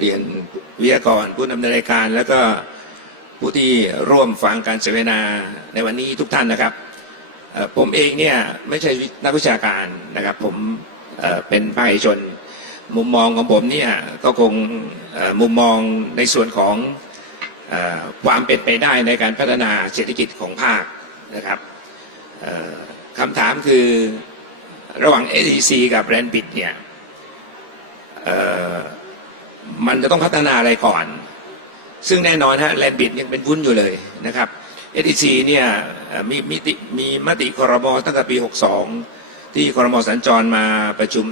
เรียนวิทยากรผู้ดำเนินรายการ แล้วก็ผู้ที่ร่วมฟังการเสวนาในวันนี้ทุกท่านนะครับผมเองเนี่ยไม่ใช่นักวิชาการนะครับ ผมเป็นภาคเอกชน มุมมองของผมเนี่ยก็คงมุมมองในส่วนของอความเป็นไปได้ในการพัฒนาเศรษฐกิจของภาคนะครับคำถามคือระหว่าง SEC กับ r a n b i t เนี่ย มันจะต้องพัฒนาอะไรก่อน ซึ่งแน่นอนฮะ r a n b i t ยังเป็นวุ้นอยู่เลยนะครับ SEC เนี่ยมีมีติมีมติครมตั้งแต่ปี 62 ที่ครมสัญจรมาประชุม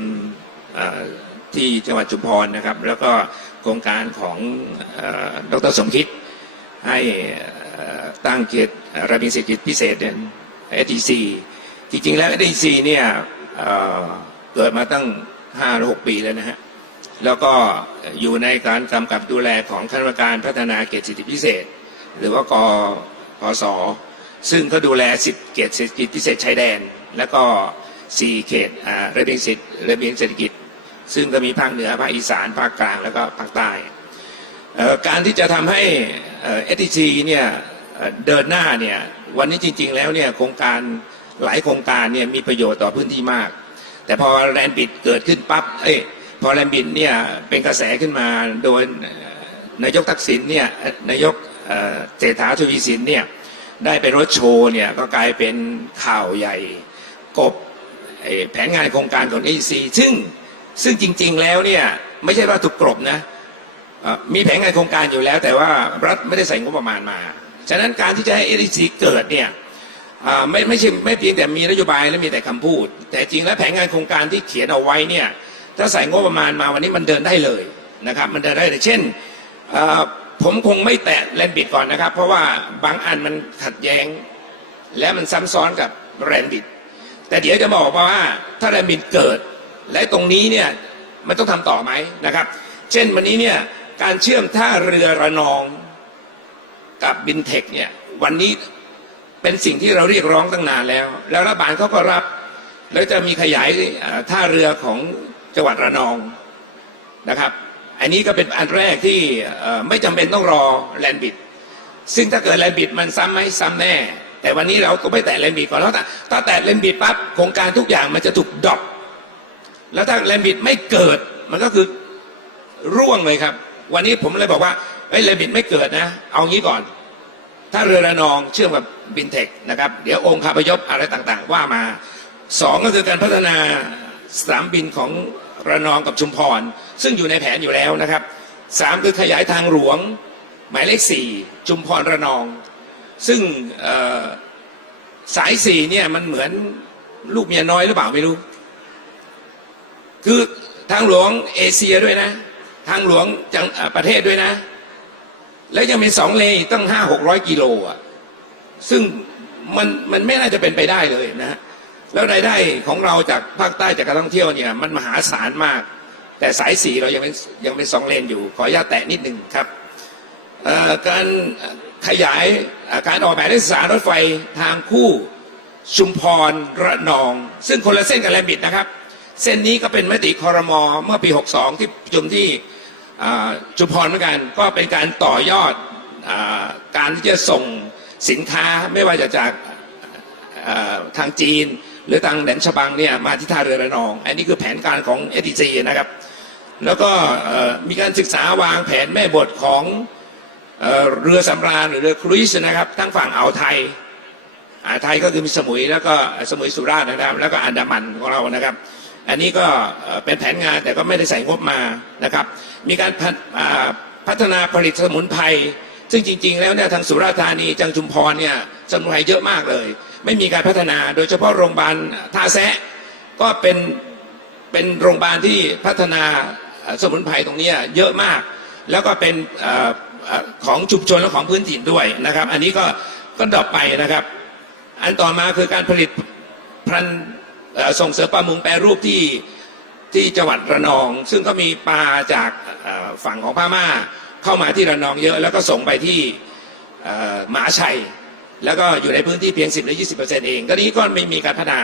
ที่จังหวัดชุมพรนะครับ แล้วก็โครงการของอดรสมคิดให้ตั้งเกียรติระเบินเศรษฐกิจพิเศษเนี่ย SEC จริงๆแล้ว SEC เนี่ยเอ่อเกิดมาตั้ง5หรือ6ปีแล้วนะฮะ แล้วก็อยู่ในการกำกับดูแลของคณะกรรมการพัฒนาเขตเศรษฐกิจพิเศษ หรือว่ากพศซึ่งก็ดูแล10เขตเศรษฐกิจพิเศษชายแดน แล้วก็4เขตระเบียงเศรษฐระเบียงเศรษฐกิจ ซึ่งก็มีภาคเหนือภาคอีสานภาคกลางแล้วก็ภาคใต้การที่จะทำให้เอ่อ STC เนี่ยเดินหน้าเนี่ยวันนี้จริง ๆ แล้วเนี่ยโครงการหลายโครงการเนี่ยมีประโยชน์ต่อพื้นที่มาก แต่พอแลนบิดเกิดขึ้นปั๊บเอ้ พอแลนบิดเนี่ยเป็นกระแสขึ้นมาโดยนายกทักษิณเนี่ยนายกเศรษฐาทวีสินเนี่ยได้ไปรถโชว์เนี่ยก็กลายเป็นข่าวใหญ่กบแผนงานโครงการของ AEC ซึ่งซึ่งจริง ๆแล้วเนี่ยไม่ใช่ว่าถูกกลบนะมีแผนงานโครงการอยู่แล้ว แต่ว่ารัฐไม่ได้ใส่งบประมาณมา ฉะนั้นการที่จะให้ AEC เกิดเนี่ยไม่ไม่ใช่ไม่เพียงแต่มีนโยบายและมีแต่คำพูด แต่จริงแล้วแผนงานโครงการที่เขียนเอาไว้เนี่ย ถ้าใส่งบประมาณมาวันนี้มันเดินได้เลยนะครับ มันเดินได้เลยเช่นผมคงไม่แตะแลนบิดก่อนนะครับ เพราะว่าบางอันมันขัดแย้ง และมันซ้ำซ้อนกับแรนบิดแต่เดี๋ยวจะบอกว่าถ้าแรนบิดเกิด และตรงนี้เนี่ยมันต้องทำต่อไหมนะครับ เช่นวันนี้เนี่ยการเชื่อมท่าเรือระนองกับบินเทคเนี่ยวันนี้เป็นสิ่งที่เราเรียกร้องตั้งนานแล้ว แล้วรัฐบาลเขาก็รับ แล้วจะมีขยายท่าเรือของ จังหวัดระนองนะครับ อันนี้ก็เป็นอันแรกที่ไม่จำเป็นต้องรอแลนบิด ซึ่งถ้าเกิดแลนบิดมันซ้ำไหมซ้ำแน่ แต่วันนี้เราก็ไม่แตะแลนบิดก่อนแล้วถ้าถ้าแตะแลนบิดปั๊บโครงการทุกอย่างมันจะถูกดรอปแล้วถ้าแลนบิดไม่เกิดมันก็คือร่วงเลยครับ วันนี้ผมเลยบอกว่าเอ้ยแลนบิดไม่เกิดนะ เอางี้ก่อน ถ้าเรือระนองเชื่อมกับบินเทคนะครับ เดี๋ยวองค์คาพยพอะไรต่างๆ ว่ามาสองก็คือการพัฒนา สนามบินของระนองกับชุมพร ซึ่งอยู่ในแผนอยู่แล้วนะครับสามคือขยายทางหลวง หมายเลขสี่ชุมพรระนอง ซึ่งสายสี่เนี่ยมันเหมือนลูกเมียน้อยหรือเปล่าไม่รู้ คือทางหลวงเอเชียด้วยนะ ทางหลวงจังประเทศด้วยนะ แล้วยังเป็นสองเลนตั้งห้าหกร้อยกิโลอะซึ่งมันมันไม่น่าจะเป็นไปได้เลยนะฮะ แล้วรายได้ของเราจากภาคใต้จากการท่องเที่ยวเนี่ยมันมหาศาลมาก แต่สายสีเรายังเป็นยังเป็นสองเลนอยู่ ขออนุญาตแตะนิดหนึ่งครับการขยายการออกแบบนักศึกษารถไฟทางคู่ชุมพรระนอง ซึ่งคนละเส้นกับแลมบิดนะครับ เส้นนี้ก็เป็นมติคอรมอเมื่อปี 62 ที่ประชุมที่ชุมพรเหมือนกัน ก็เป็นการต่อยอดอการที่จะส่งสินค้าไม่ว่าจะจากทางจีน หรือทางแหลมฉบังเนี่ยมาที่ท่าเรือระนอง อันนี้คือแผนการของเอทีจีนะครับ แล้วก็มีการศึกษาวางแผนแม่บทของเอเรือสำราญหรือเรือครูซนะครับทั้งฝั่งอ่าวไทยอ่าวไทยก็คือมีสมุยแล้วก็สมุยสุราษฎร์นะครับ แล้วก็อันดามันของเรานะครับ อันนี้ก็เป็นแผนงานแต่ก็ไม่ได้ใส่งบมานะครับ มีการพพัฒนาผลิตสมุนไพรซึ่งจริง ๆ แล้วเนี่ยทางสุราษฎร์ธานีจังชุมพรเนี่ยสมุนไพรเยอะมากเลย ไม่มีการพัฒนา โดยเฉพาะโรงพยาบาลท่าแซะก็เป็นเป็นโรงพยาบาลที่พัฒนาสมุนไพรตรงนี้เยอะมาก แล้วก็เป็นออของชุมชนและของพื้นถิ่นด้วยนะครับ อันนี้ก็ก็ดรอปไปนะครับ อันต่อมาคือการผลิตพันส่งเสริมปลามุงแปรรูปที่ที่จังหวัดระนอง ซึ่งก็มีปลาจากฝั่งของพม่าเข้ามาที่ระนองเยอะ แล้วก็ส่งไปที่เอ่อมหาชัย แล้วก็อยู่ในพื้นที่เพียง 10 หรือ 20เปอร์เซ็นต์เอง ก็นี้ก็ไม่มีการพัฒนา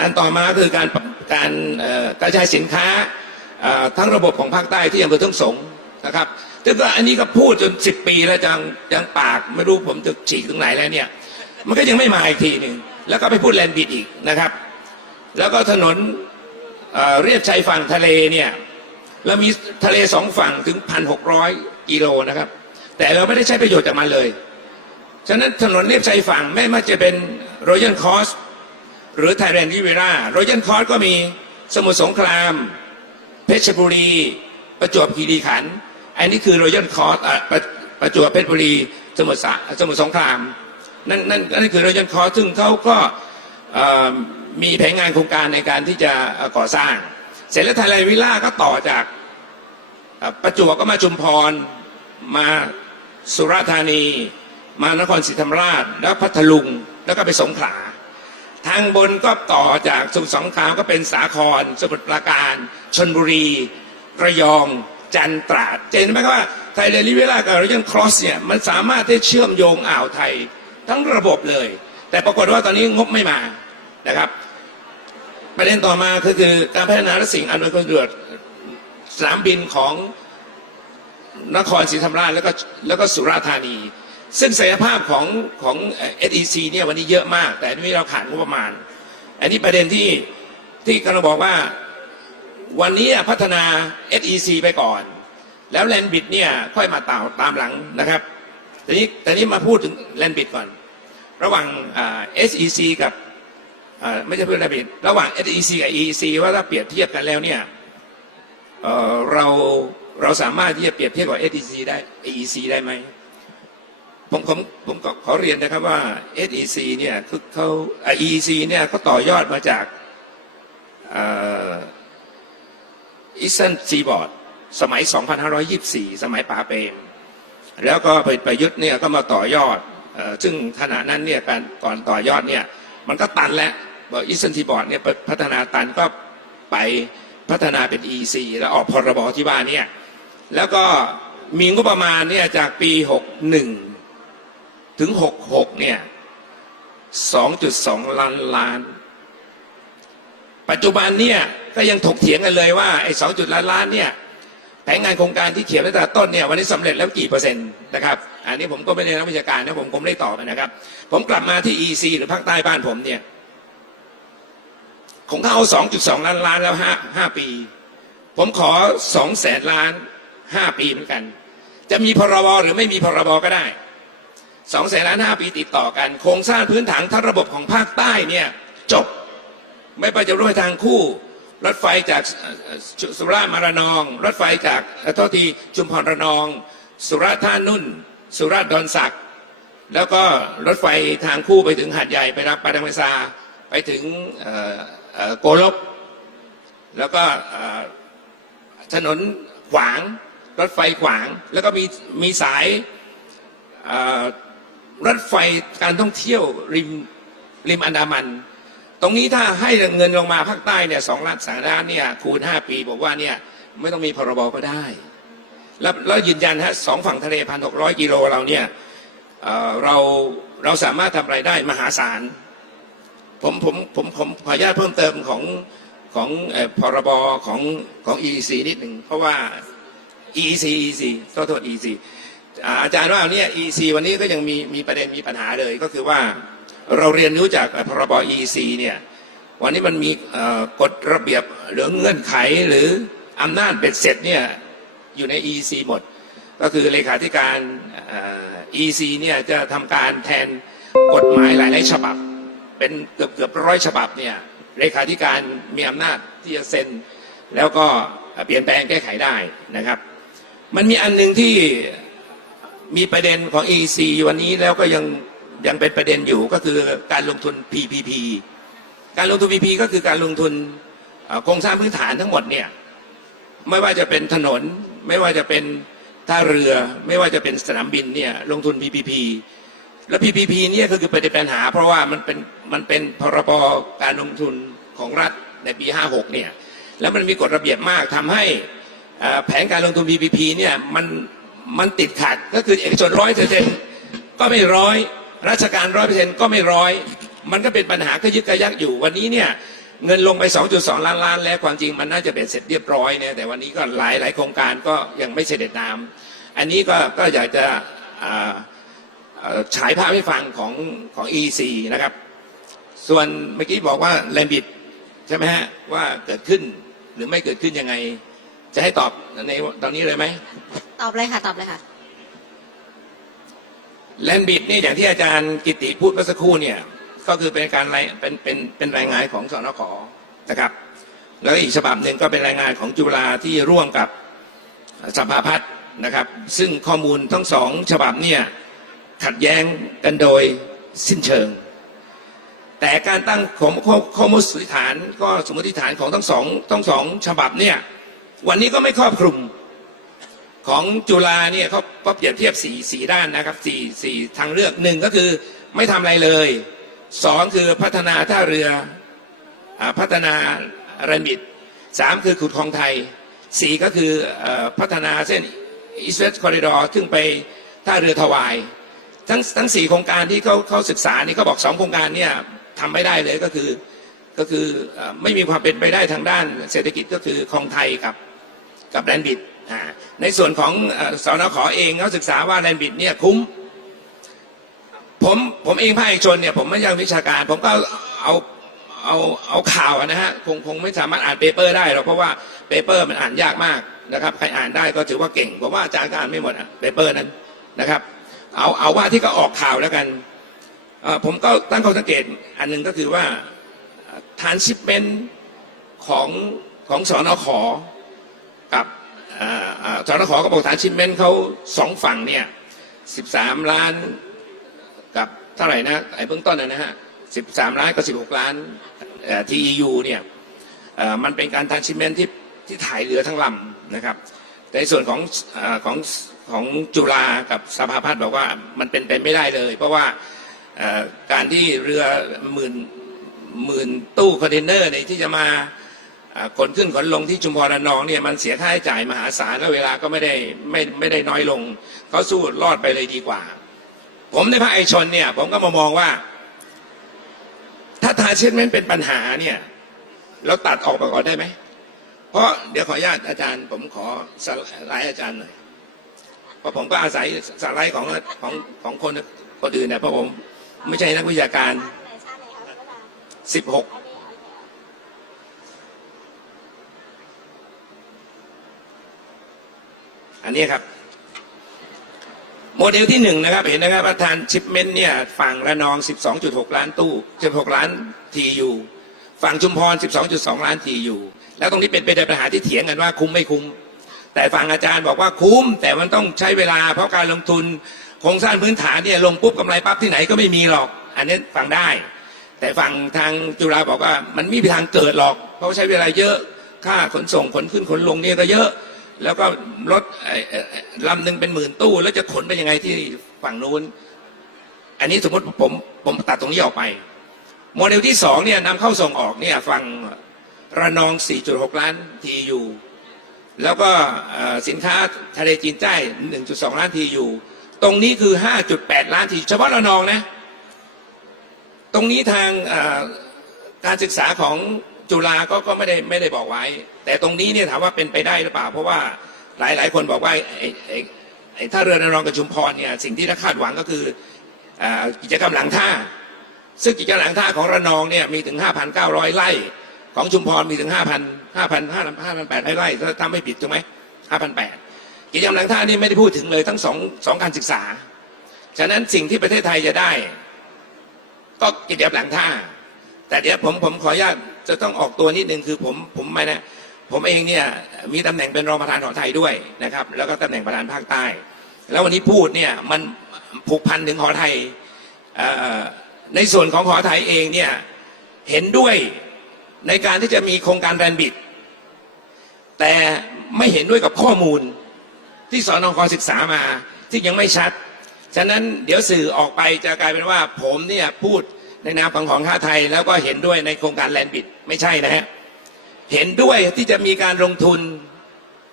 อันต่อมาคือการการกระจายสินค้าทั้งระบบของภาคใต้ที่อำเภอทุ่งสงนะครับแต่ก็อันนี้ก็พูดจนสิบปีแล้วจังยังปากไม่รู้ผมจะฉีกตรงไหนแล้วเนี่ย มันก็ยังไม่มาอีกทีหนึ่งแล้วก็ไปพูดแลนด์บิดอีกนะครับ แล้วก็ถนนเรียบชายฝั่งทะเลเนี่ยเรามีทะเลสองฝั่งถึงพันหกร้อยกิโลนะครับ แต่เราไม่ได้ใช้ประโยชน์จากมันเลย ฉะนั้นถนนเรียบชายฝั่งไม่ว่าจะเป็นรอยัลคอสหรือไทยแลนด์ริเวร่ารอยัลคอสก็มีสมุทรสงคราม เพชรบุรี ประจวบคีรีขันธ์อันนี้คือรอยัลคอสประประจวบเพชรบุรีสมุทรสสมุทรสงครามนั่นนั่นนั่นคือรอยัลคอสซึ่งเขาก็มีแผนงานโครงการในการที่จะก่อสร้าง เสร็จแล้วไทยแลนด์วิลล่าก็ต่อจากประจวบก็มาชุมพรมาสุราษฎร์ธานี มานครศรีธรรมราช แล้วพัทลุงแล้วก็ไปสงขลาทางบนก็ต่อจากสมุทรสงครามก็เป็นสาคร สมุทรปราการชนบุรี ระยอง จันตราดเจนไหมครับว่าไทยเรลิเวลากับเรยัลครอสเนี่ยมันสามารถที่เชื่อมโยงอ่าวไทยทั้งระบบเลย แต่ปรากฏว่าตอนนี้งบไม่มานะครับ ประเด็นต่อมาคือคือการพัฒนาและสิ่งอำนวยความสะดวกสนามบินของนครศรีธรรมราชแล้วก็แล้วก็สุราษฎร์ธานี ซึ่งศักยภาพของของ SEC เนี่ยวันนี้เยอะมาก แต่นนี้เราขาดงบประมาณ อันนี้ประเด็นที่ที่กำลังบอกว่าวันนี้พัฒนา SEC ไปก่อน แล้วแลนบิดเนี่ยค่อยมาตามตามหลังนะครับแต่นี้แต่นี้มาพูดถึงแลนบิดก่อน ระหว่าง SEC กับไม่ใช่เพื่อนแลนบิดระหว่าง SEC กับ EEC ว่าถ้าเปรียบเทียบกันแล้วเนี่ยเเราเราสามารถที่จะเปรียบเทียบกับ SEC ได้ EEC ได้ไหม ผมผมผมก็ขอเรียนนะครับว่า SEC เนี่ยคือเขา EEC เนี่ยก็ต่อยอดมาจากอีสเซนซีบอร์ดสมัย 2524 สมัยป๋าเปรมแล้วก็ไปประยุทธ์เนี่ยก็มาต่อยอดออซึ่งขณะนั้นเนี่ยการก่อนต่อยอดเนี่ยมันก็ตันแล้วบอกอีสเซนซีบอร์ดเนี่ยพัฒนาตันก็ไปพัฒนาเป็น EC แล้วออกพรบที่บ้านเนี่ยแล้วก็มีงบประมาณเนี่ยจากปี 61 ถึง66เนี่ย2.2ล้านล้าน ปัจจุบันเนี่ยก็ยังถกเถียงกันเลยว่าไอ้ 2. ล้านล้านเนี่ยแผนงานโครงการที่เขียนไว้ตั้งแต่ต้นเนี่ยวันนี้สำเร็จแล้วกี่เปอร์เซ็นต์นะครับอันนี้ผมก็ไม่ได้นักวิชาการนะผมผมไม่ได้ตอบนะครับ ผมกลับมาที่ EC หรือภาคใต้บ้านผมเนี่ยของเขาเอา2.2ล้านล้านแล้ว5 5ปี ผมขอ2แสนล้าน5ปีเหมือนกัน จะมีพรบหรือไม่มีพรบก็ได้ สองแสนล้านห้าปีติดต่อกัน โครงสร้างพื้นฐานทั้งระบบของภาคใต้เนี่ยจบไม่ไปจะรถไฟทางคู่ รถไฟจากสุราษฎร์มาระนอง รถไฟจากอ่อโทษทีชุมพรระนอง สุราษฎร์ท่านุ่น สุราษฎร์ดอนสัก แล้วก็รถไฟทางคู่ไปถึงหาดใหญ่ไปรับปาดังเบซาไปถึงโกลก แล้วก็ถนนขวาง รถไฟขวาง แล้วก็มีมีสาย รถไฟการท่องเที่ยวริมริมอันดามัน ตรงนี้ถ้าให้เงินลงมาภาคใต้เนี่ยสองล้านสามล้านเนี่ยคูณห้าปีบอกว่าเนี่ยไม่ต้องมีพรบก็ได้ แล้วแล้วยืนยันฮะสองฝั่งทะเลพันหกร้อยกิโลเราเนี่ยเเราเราสามารถทำไรายได้มหาศาลผมผมผมผมขออนุญาตเพิ่มเติมของของอพรบของของ EEC นิดหนึ่งเพราะว่า EEC EEC โทษโทษ EEC อาจารย์ว่าเนี่ย EC วันนี้ก็ยังมีมีประเด็นมีปัญหาเลยก็คือว่าเราเรียนรู้จากพรบ EC เนี่ยวันนี้มันมีกฎระเบียบหรือเงื่อนไขหรืออำนาจเบ็ดเสร็จเนี่ยอยู่ใน EC หมด ก็คือเลขาธิการเอ่อ EEC เนี่ยจะทำการแทนกฎหมายหลายๆฉบับ เป็นเกือบเกือบร้อยฉบับเนี่ยเลขาธิการมีอำนาจที่จะเซ็น แล้วก็เปลี่ยนแปลงแก้ไขได้นะครับ มันมีอันหนึ่งที่ มีประเด็นของ EC วันนี้แล้วก็ยังยังเป็นประเด็นอยู่ก็คือการลงทุน PPP การลงทุน PPP ก็คือการลงทุนโครงสร้างพื้นฐานทั้งหมดเนี่ยไม่ว่าจะเป็นถนน ไม่ว่าจะเป็นท่าเรือ ไม่ว่าจะเป็นสนามบินเนี่ยลงทุน PPP แล้ว PPP เนี่ยก็คือประเด็นปัญหา เพราะว่ามันเป็นมันเป็นพรบการลงทุนของรัฐในปี 56เนี่ยแล้วมันมีกฎระเบียบมากทำให้แผนการลงทุน PPP เนี่ยมัน มันติดขัดก็คือเอกชนร้อยเปอร์เซ็นก็ไม่ร้อยราชการร้อยเปอร์เซ็นก็ไม่ร้อยมันก็เป็นปัญหาก็ยึดกระยักอยู่วันนี้เนี่ยเงินลงไป 2.2 ล้านล้าน แล้วความจริงมันน่าจะเป็นเสร็จเรียบร้อยเนี่ยแต่วันนี้ก็หลายหลายโครงการก็ยังไม่เสด็จน้ำอันนี้ก็ก็อยากจะฉายภาพให้ฟังของของ EC นะครับ ส่วนเมื่อกี้บอกว่าแลนบิดใช่ไหมฮะว่าเกิดขึ้นหรือไม่เกิดขึ้นยังไง จะให้ตอบในตอนนี้เลยไหม ตอบเลยค่ะ ตอบเลยค่ะ แลนบิดนี่อย่างที่อาจารย์กิติพูดเมื่อสักครู่เนี่ย ก็คือเป็นการรายเป็นเป็นเป็นรายงานของสนขนะครับ แล้วอีกฉบับหนึ่งก็เป็นรายงานของจุฬาที่ร่วมกับสภาพัฒน์นะครับ ซึ่งข้อมูลทั้งสองฉบับเนี่ยขัดแย้งกันโดยสิ้นเชิง แต่การตั้งของขข้อมูลสมมติฐานก็สมมติฐานของทั้งสองทั้งสองฉบับเนี่ยวันนี้ก็ไม่ครอบคลุม ของจุฬาเนี่ยเขาก็เปรียบเทียบสี่สี่ด้านนะครับสี่สี่ทางเลือกหนึ่งก็คือไม่ทำอะไรเลยสองคือพัฒนาท่าเรืออพัฒนาระมิดสามคือขุดคลองไทยสี่ก็คืออพัฒนาเส้นอีสเวสคอริดอร์ขึ้นไปท่าเรือถวาย ทั้งทั้งสี่โครงการที่เขาเขาศึกษานี่เขาบอกสองโครงการเนี่ยทำไม่ได้เลยก็คือก็คือเอ่อไม่มีความเป็นไปได้ทางด้านเศรษฐกิจก็คือคลองไทยกับ กับแลนบิดในส่วนของเอ่อสนขอเองเขาศึกษาว่าแลนบิดเนี่ยคุ้ม ผมผมเองภาคเอกชนเนี่ยผมไม่ใช่วิชาการ ผมก็เอาเอาเอาข่าวนะฮะคงคงไม่สามารถอ่านเปเปอร์ได้หรอกเพราะว่าเปเปอร์มันอ่านยากมากนะครับใครอ่านได้ก็ถือว่าเก่งผมว่าอาจารย์ก็อ่านไม่หมดอะเปเปอร์นั้นนะครับ เอาเอาว่าที่ก็ออกข่าวแล้วกันผมก็ตั้งข้อสังเกตอันหนึ่งก็คือว่าทานชิปเมนของของสนขอ กับอ่าอ่าสนขก็บอกฐานชิปเมนต์เขาสองฝั่งเนี่ยสิบสามล้านกับเท่าไหร่นะไอ้เบื้องต้นนะฮะสิบสามล้านกับสิบหกล้านทียูเนี่ยมันเป็นการทานชิปเมนต์ที่ที่ถ่ายเรือทั้งลำนะครับ แต่ในส่วนของอของของจุฬากับสภาพัฒน์บอกว่ามันเป็นไปไม่ได้เลย เพราะว่าการที่เรือหมื่นหมื่นตู้คอนเทนเนอร์เนี่ยที่จะมา ขนขึ้นขนลงที่ชุมพรรนองเนี่ยมันเสียค่าใช้จ่ายมหาศาลแล้วเวลาก็ไม่ได้ไม่ไม่ได้น้อยลงเขาสู้รอดไปเลยดีกว่า ผมในภาคเอกชนเนี่ย ผมก็มามองว่า ถ้าทาเช่นนั้นเป็นปัญหาเนี่ย เราตัดออกไปก่อนได้ไหมเพราะเดี๋ยวขออนุญาตอาจารย์ ผมขอสไลด์อาจารย์หน่อยเพราะผมก็อาศัยสไลด์ของของของคนคนอื่นนี่เพราะผมไม่ใช่นักวิชาการสิบหก อันนี้ครับ โมเดลที่หนึ่งนะครับเห็นนะครับว่าทานชิปเมนต์เนี่ยฝั่งระนอง 12.6 ล้านตู้ 16 ล้านทียูฝั่งชุมพร 12.2 ล้านทียูแล้วตรงนี้เป็นเป็นปัญหาที่เถียงกันว่าคุ้มไม่คุ้ม แต่ฝั่งอาจารย์บอกว่าคุ้ม แต่มันต้องใช้เวลาเพราะการลงทุนโครงสร้างพื้นฐานเนี่ยลงปุ๊บกำไรปั๊บที่ไหนก็ไม่มีหรอก อันนี้ฟังได้ แต่ฝั่งทางจุฬาบอกว่ามันไม่มีทางเกิดหรอก เพราะใช้เวลาเยอะค่าขนส่งขนขึ้นขนลงเนี่ยก็เยอะ แล้วก็รถลำหนึ่งเป็นหมื่นตู้ แล้วจะขนไปยังไงที่ฝั่งนู้น อันนี้สมมติผมผมตัดตรงนี้ออกไป โมเดลที่สองเนี่ยนำเข้าส่งออกเนี่ยฝั่งระนอง 4.6 ล้านทียูแล้วก็สินค้าทะเลจีนใต้ 1.2 ล้านทียูตรงนี้คือ 5.8 ล้านทีเฉพาะระนองนะ ตรงนี้ทางการศึกษาของ จุฬาก็ก็ไม่ได้ไม่ได้บอกไว้ แต่ตรงนี้เนี่ยถามว่าเป็นไปได้หรือเปล่า เพราะว่าหลายหลายคนบอกว่าไอ้ไอ้ไอ้ท่าเรือระนองกับชุมพรเนี่ยสิ่งที่น่าคาดหวังก็คือเอ่อกิจกรรมหลังท่า ซึ่งกิจกรรมหลังท่าของระนองเนี่ยมีถึง 5,900 ไร่ ของชุมพรมีถึง 5,000 5,000 5,800 ไร่ถ้าทำไม่ผิดถูกไหม5,800 กิจกรรมหลังท่านี่ไม่ได้พูดถึงเลยทั้งสองสองการศึกษา ฉะนั้นสิ่งที่ประเทศไทยจะได้ ก็กิจกรรมหลังท่า แต่เดี๋ยวผมผมขออนุญาต จะต้องออกตัวนิดนึงคือผมผมไม่นะผมเองเนี่ยมีตำแหน่งเป็นรองประธานหอไทยด้วยนะครับ แล้วก็ตำแหน่งประธานภาคใต้ แล้ววันนี้พูดเนี่ยมันผูกพันถึงหอไทยในส่วนของหอไทยเองเนี่ยเห็นด้วยในการที่จะมีโครงการแรนบิดแต่ไม่เห็นด้วยกับข้อมูลที่สอนองคศึกษามาที่ยังไม่ชัด ฉะนั้นเดี๋ยวสื่อออกไปจะกลายเป็นว่าผมเนี่ยพูด ในนามของของข้าไทยแล้วก็เห็นด้วยในโครงการแลนบิดไม่ใช่นะฮะเห็นด้วยที่จะมีการลงทุน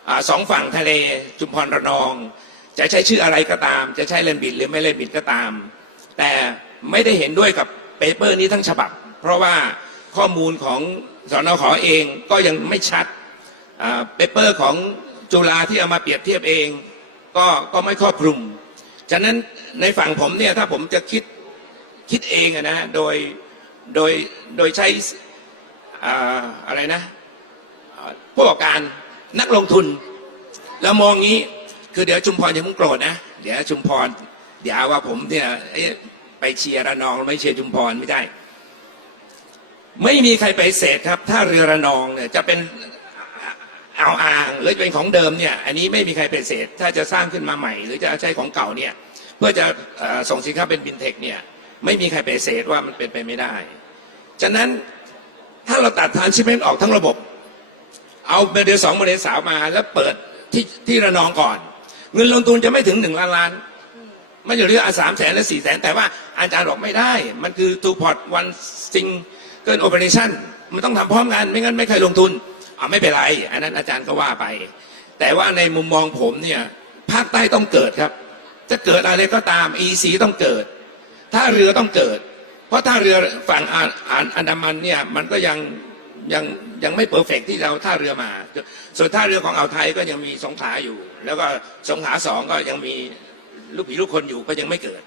อสองฝั่งทะเลจุมพรระนอง จะใช้ชื่ออะไรก็ตาม จะใช้แลนบิดหรือไม่แลนบิดก็ตาม แต่ไม่ได้เห็นด้วยกับเปเปอร์นี้ทั้งฉบับ เพราะว่าข้อมูลของสนขอเองก็ยังไม่ชัดเปเปอร์ของจุฬาที่เอามาเปรียบเทียบเอง ก็ก็ไม่ครอบคลุม ฉะนั้นในฝั่งผมเนี่ยถ้าผมจะคิด คิดเองอะนะโดยโดยโดยใช้อ่าอะไรนะผู้ประกอบการนักลงทุน แล้วมองงี้คือเดี๋ยวชุมพรอย่าเพิ่งโกรธนะ เดี๋ยวชุมพรเดี๋ยวว่าผมเนี่ยไปเชียร์ระนองไม่เชียร์ชุมพรไม่ได้ ไม่มีใครไปเสธครับ ถ้าเรือระนองเนี่ยจะเป็นอ่าอ่างหรือเป็นของเดิมเนี่ยอันนี้ไม่มีใครไปเสธถ้าจะสร้างขึ้นมาใหม่ หรือจะใช้ของเก่าเนี่ยเพื่อจะอ่อส่งสินค้าเป็นบินเทคเนี่ย ไม่มีใครไปเสธว่ามันเป็นไปไม่ได้ ฉะนั้นถ้าเราตัดทานชิเมนออกทั้งระบบ เอาโมเดลสองโมเดลสามมาแล้วเปิดที่ที่ระนองก่อน เงินลงทุนจะไม่ถึงหนึ่งล้านล้าน มันอยู่ที่สามแสนและสี่แสนแต่ว่าอาจารย์บอกไม่ได้ มันคือ two port one single operation มันต้องทำพร้อมกันไม่งั้นไม่เคยลงทุนอ่าไม่เป็นไร อันนั้นอาจารย์ก็ว่าไป แต่ว่าในมุมมองผมเนี่ยภาคใต้ต้องเกิดครับ จะเกิดอะไรก็ตาม EC ต้องเกิด ถ้าเรือต้องเกิด เพราะถ้าเรือฝั่งอ่านอันดามันเนี่ยมันก็ยังยังยังไม่เพอร์เฟกที่เราท่าเรือมา ส่วนท่าเรือของอ่าวไทยก็ยังมีสงขลาอยู่ แล้วก็สงขลาสองก็ยังมีลูกผีลูกคนอยู่ก็ยังไม่เกิด